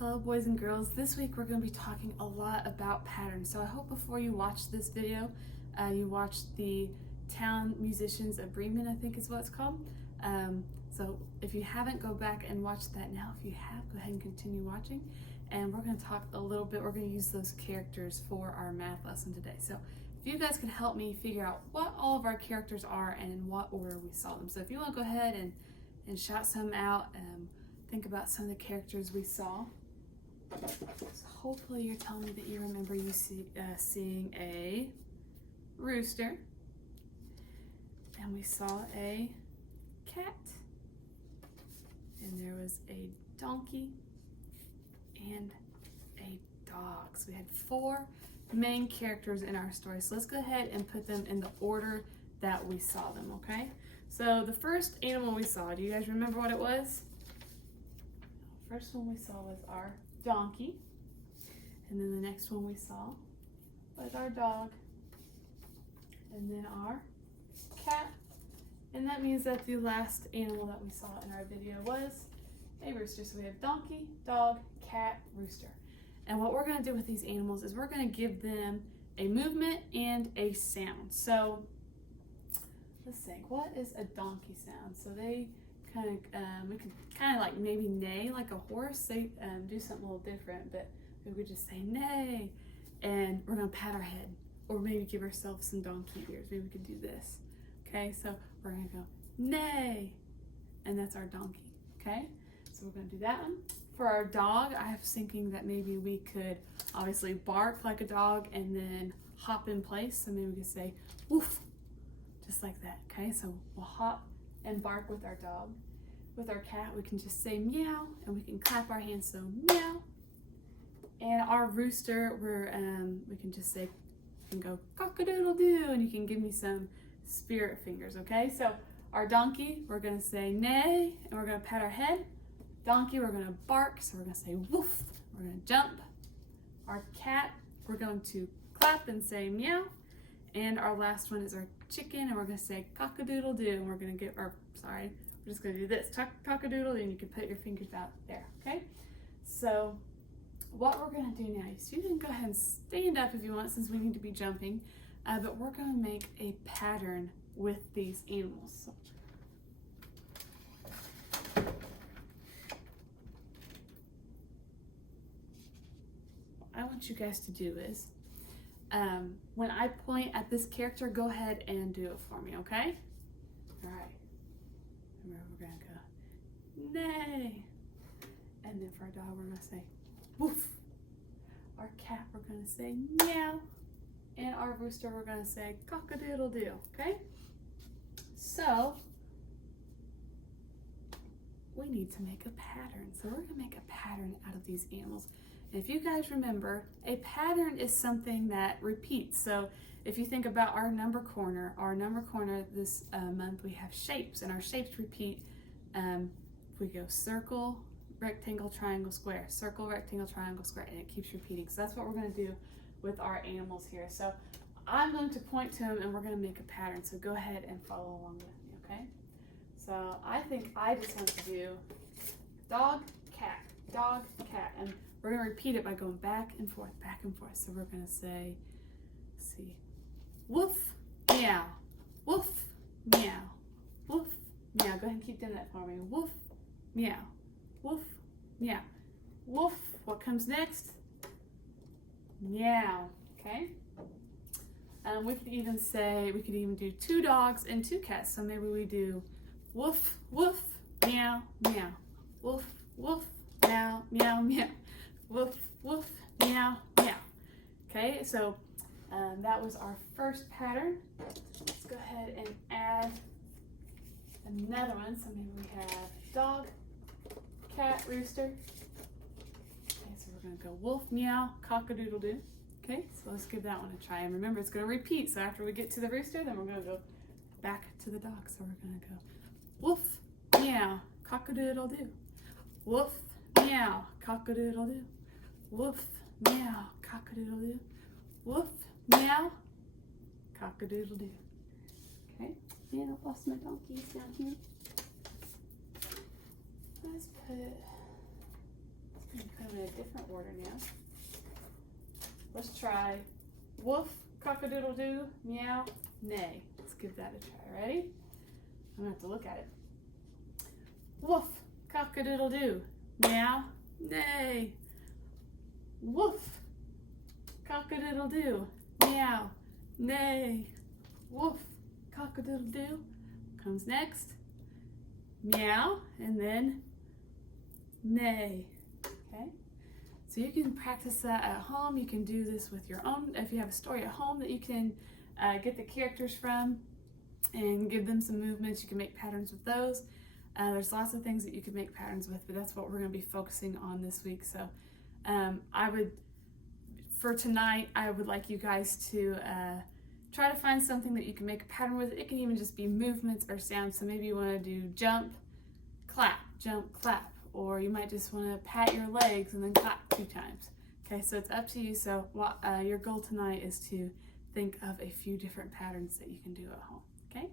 Hello boys and girls. This week we're going to be talking a lot about patterns. So I hope before you watch this video, you watched the Town Musicians of Bremen, I think is what it's called. So if you haven't, go back and watch that now. If you have, go ahead and continue watching. And we're going to talk a little bit, we're going to use those characters for our math lesson today. So if you guys could help me figure out what all of our characters are and in what order we saw them. So if you want to go ahead and shout some out, think about some of the characters we saw. So hopefully you're telling me that you remember seeing a rooster, and we saw a cat, and there was a donkey and a dog. So we had 4 main characters in our story. So let's go ahead and put them in the order that we saw them, okay? So the first animal we saw, do you guys remember what it was? The first one we saw was our donkey, and then the next one we saw was our dog, and then our cat, and that means that the last animal that we saw in our video was a rooster. So we have donkey, dog, cat, rooster. And what we're going to do with these animals is we're going to give them a movement and a sound. So let's think, what is a donkey sound? So they kind of, we could kind of like maybe neigh like a horse. They do something a little different, but we could just say neigh, and we're gonna pat our head, or maybe give ourselves some donkey ears. Maybe we could do this. Okay, so we're gonna go neigh, and that's our donkey. Okay, so we're gonna do that one. For our dog, I was thinking that maybe we could obviously bark like a dog and then hop in place. So maybe we could say woof, just like that. Okay, so we'll hop and bark with our dog. With our cat, we can just say meow, and we can clap our hands, so meow. And our rooster, we can just say, you can go cock-a-doodle-doo, and you can give me some spirit fingers, okay? So our donkey, we're gonna say neigh, and we're gonna pat our head. Donkey, we're gonna bark, so we're gonna say woof, we're gonna jump. Our cat, we're going to clap and say meow. And our last one is our chicken, and we're gonna say cock-a-doodle-doo, and we're gonna get our, we're just gonna do this, cock-a-doodle-doo, and you can put your fingers out there, okay? So what we're gonna do now, so you can go ahead and stand up if you want, since we need to be jumping, but we're gonna make a pattern with these animals. So, what I want you guys to do is, when I point at this character, go ahead and do it for me, okay? All right. Remember, we're gonna go neigh, and then for our dog, we're gonna say woof. Our cat, we're gonna say meow, and our rooster, we're gonna say cock-a-doodle-doo. Okay? So we need to make a pattern. So we're gonna make a pattern out of these animals. If you guys remember, a pattern is something that repeats. So if you think about our number corner this month, we have shapes, and our shapes repeat. If we go circle, rectangle, triangle, square, circle, rectangle, triangle, square, and it keeps repeating. So that's what we're gonna do with our animals here. So I'm going to point to them, and we're gonna make a pattern. So go ahead and follow along with me, okay? So I think I just want to do dog, cat, and we're gonna repeat it by going back and forth, back and forth. So we're gonna say, let's see, woof, meow, woof, meow, woof, meow. Go ahead and keep doing that for me. Woof, meow, woof, meow, woof. What comes next? Meow. Okay. We could even do 2 dogs and 2 cats. So maybe we do woof, woof, meow, meow, woof, woof, meow, meow, meow. Woof, woof, meow, meow. Okay, so that was our first pattern. Let's go ahead and add another one. So maybe we have dog, cat, rooster. Okay, so we're gonna go wolf, meow, cock-a-doodle-doo. Okay, so let's give that one a try. And remember, it's gonna repeat. So after we get to the rooster, then we're gonna go back to the dog. So we're gonna go woof, meow, cock-a-doodle-doo. Woof, meow, cock-a-doodle-doo. Woof, meow, cock-a-doodle-doo. Woof, meow, cock-a-doodle-doo. Okay, and I've lost my donkeys down here. Let's put I'm gonna put them in a different order now. Let's try woof, cock-a-doodle-doo, meow, neigh. Let's give that a try. Ready? I'm gonna have to look at it. Woof, cock-a-doodle-doo, meow, neigh. Woof, cock-a-doodle-doo, meow, neigh. Woof, cock-a-doodle-doo. Comes next. Meow, and then neigh. Okay? So you can practice that at home. You can do this with your own, if you have a story at home that you can get the characters from and give them some movements. You can make patterns with those. There's lots of things that you can make patterns with, but that's what we're going to be focusing on this week. So for tonight, I would like you guys to try to find something that you can make a pattern with. It can even just be movements or sounds. So maybe you want to do jump, clap, or you might just want to pat your legs and then clap 2 times. Okay, so it's up to you. So your goal tonight is to think of a few different patterns that you can do at home. Okay?